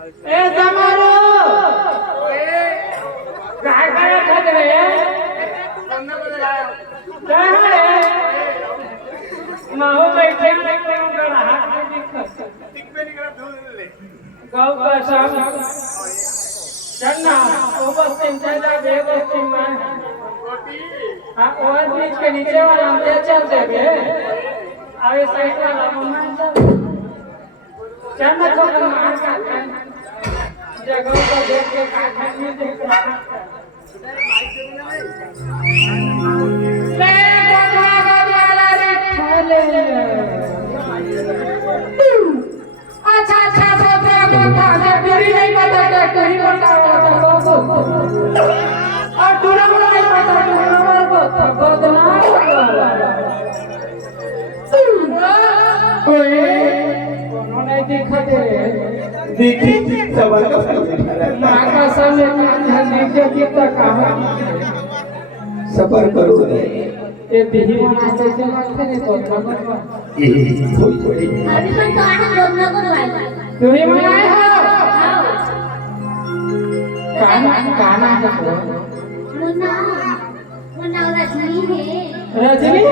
ए समारो काय काय खात रे काय रे माहो बैठे नहीं करूंगा हाथ दिक्कत टिक पे निकला धूल ले गांव का शाम चन्ना वो बस इंतजार दे बस में हां और बीच के नीचे वाला हम चलते बे आगे साइड वाला मम्मा चन्ना छोड़ मार का जगह को देख के काट में देख रहा अच्छा अच्छा सोचा था जब मेरी नहीं पता क्या कहीं बताओ तो और दूर नहीं पता दूर को बदनाम कोई उन्होंने देखा देखी सवाल का माँ का सामने नीचे कितना कहा सबर करो रे ये दिही बनाते से मत करे तो थोड़ी अभी पण तो आना बोलना को व्हायला तुम्ही म्हणाय हो काना का मुन्ना मुन्ना रजनी है रजनी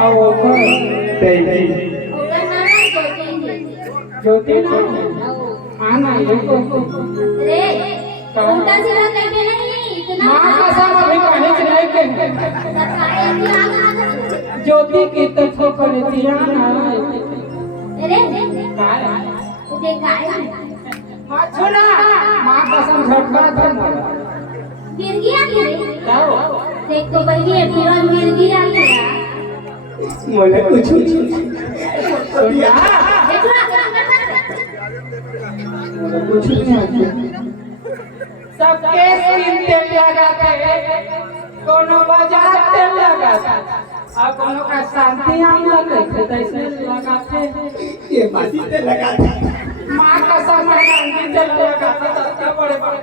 आओ को नहीं ओका नाम ज्योति ना आना ये को रे उल्टा सीधा कहते नहीं इतना मां का सब अभी कहीं नहीं के काय अभी आग ज्योति की तथो कर दिया ना रे काय ते काय मां छोड़ा मां का सब झटका था मिर्गी आली रे जाओ देख तो पहली फिर मिर्गी आली मला कुछ सोनिया कुछ नहीं सबके स्किन तेल लगाते कोनो बजाते लगाते और कोनो का शांति आना नहीं तैसे लगाते ये माटी पे लगाता माँ का समय शांति तेल लगाते सबके बड़े बड़े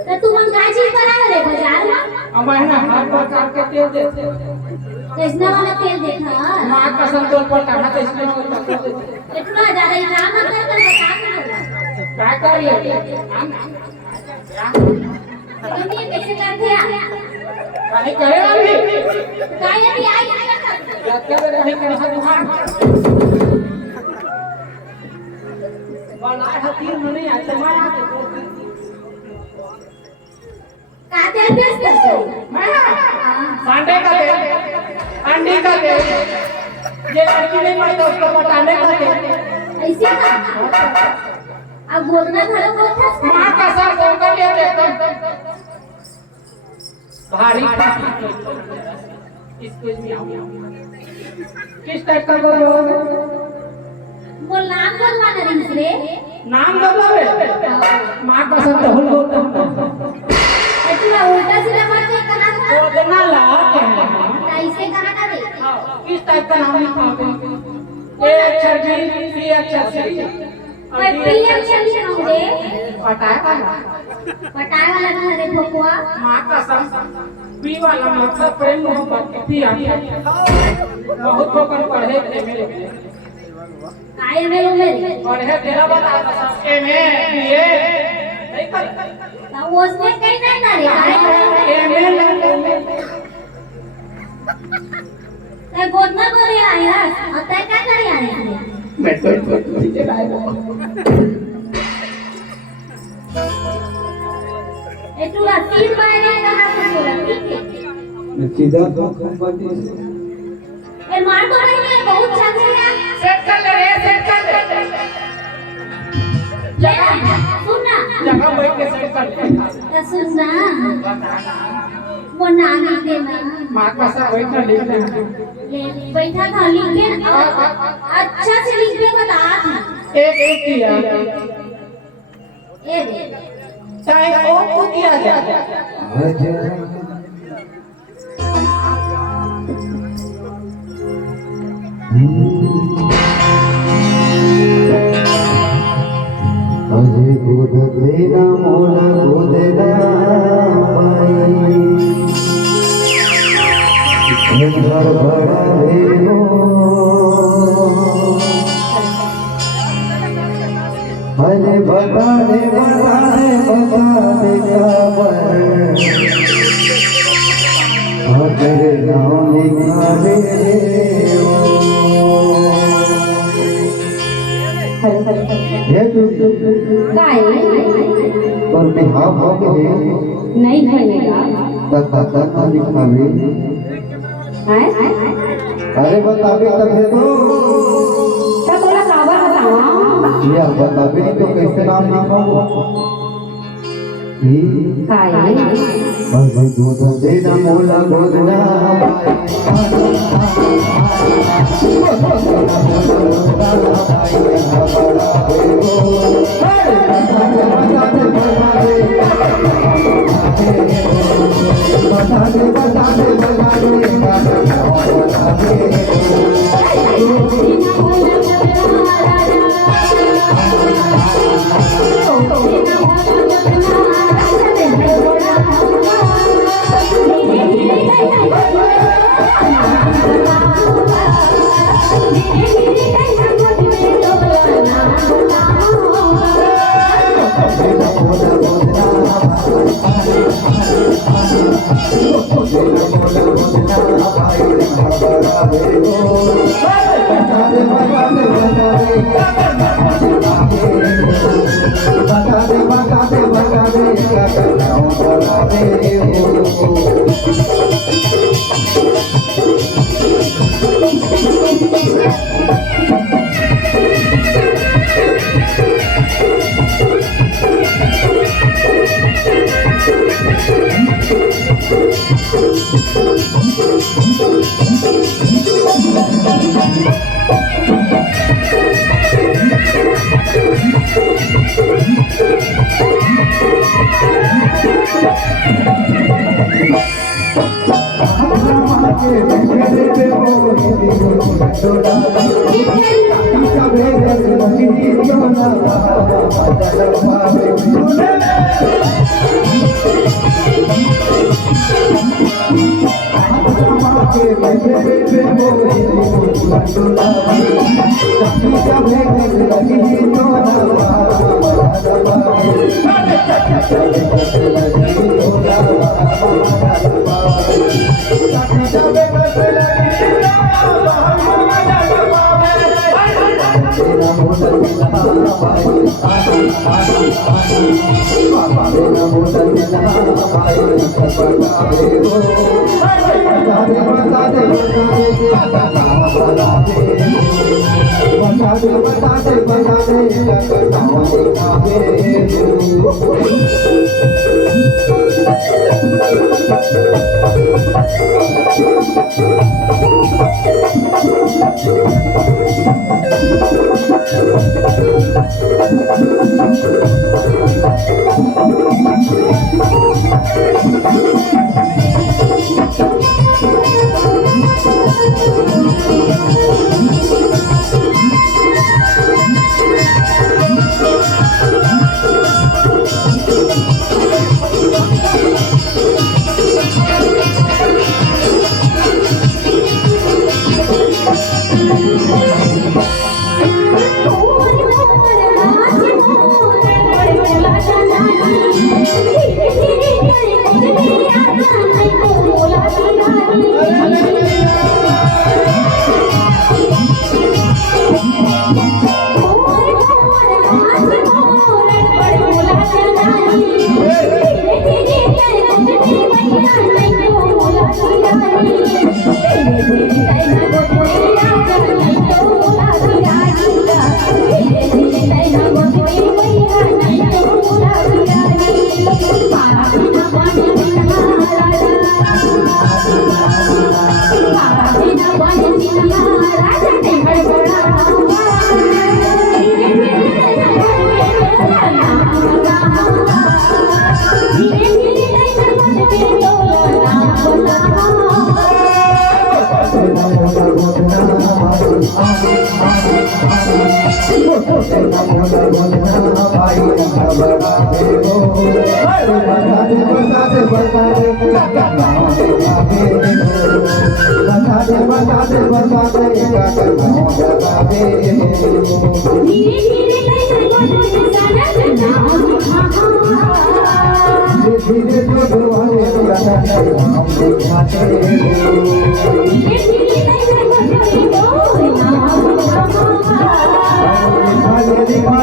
तो तू मन काय चीज करा रे बाजार में अब है ना हर प्रकार के तेल देते कृष्णा वाला तेल देखा माँ का संतोष पर कहना तो इसमें इतना ज्यादा ड्रामा कर बता क्या करिए तुम ये कैसे करते हैं काहे करे वाली काय अभी आई लगता है रहे कर दुकान बनाए हतीर नहीं आते मैं का तेल बेचते मैं सांडे का तेल अंडे का तेल ये लड़की नहीं पड़ता उसको पटाने का तेल ऐसे का अब बोलना थोड़ा बहुत था माँ का सर गोकर ले लेते भारी इसके किस टाइप का बोलो वो नाम बोलवाना रिंस रे नाम बोलो माँ का सर तो बोलता इतना उल्टा सीधा बात नहीं कहा बोलना ला ऐसे कहा था रे किस टाइप का नाम लिखा ए अक्षर जी सी अक्षर सी मैं पीएम चली होंगे पटाए वाला पटाए वाला ना रे भोकुआ माँ का सर पी वाला मतलब प्रेम मोहब्बत की पी आती बहुत ठोकर पढ़े थे मेरे काय में लो मेरे पढ़े तेरा बता ए में ये नहीं कर तो उसने कहीं नहीं ना रे काय ए में काय बोलना करे आए यार और तय क्या करे आए मैं तो चलाएगा ये तू 3 महीने कहा बोला ठीक है मैं सीधा तो कंपनी से ये मार तो नहीं है बहुत चांस है सेट कर ले सेट कर ले सुनना जगह बैठ के सेट कर ले तो सुनना वो नाम लिख देना माँ का सर बैठना लिख देना ले बैठा था लिख दे अच्छा से लिख दे बता एक एक किया ए दे चाहे और को किया जाए अरे गोद देना मोला गोद देना घर बड़ा रे हो हे तू काय पर बिहाव हो गए नहीं बनेगा तक ना दिखावे है अरे बतावे तब है तो तो तोला काबर बतावा ये बतावे नहीं तो कैसे नाम लिखाऊं काय भाई दूध देना मोला गोदना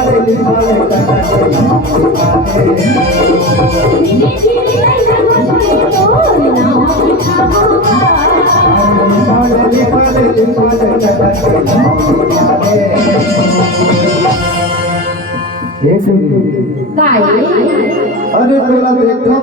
धीरे लिखले धीरे धीरे नैया गोदे तोर नाम लिखाऊंगा अरे तोला देखो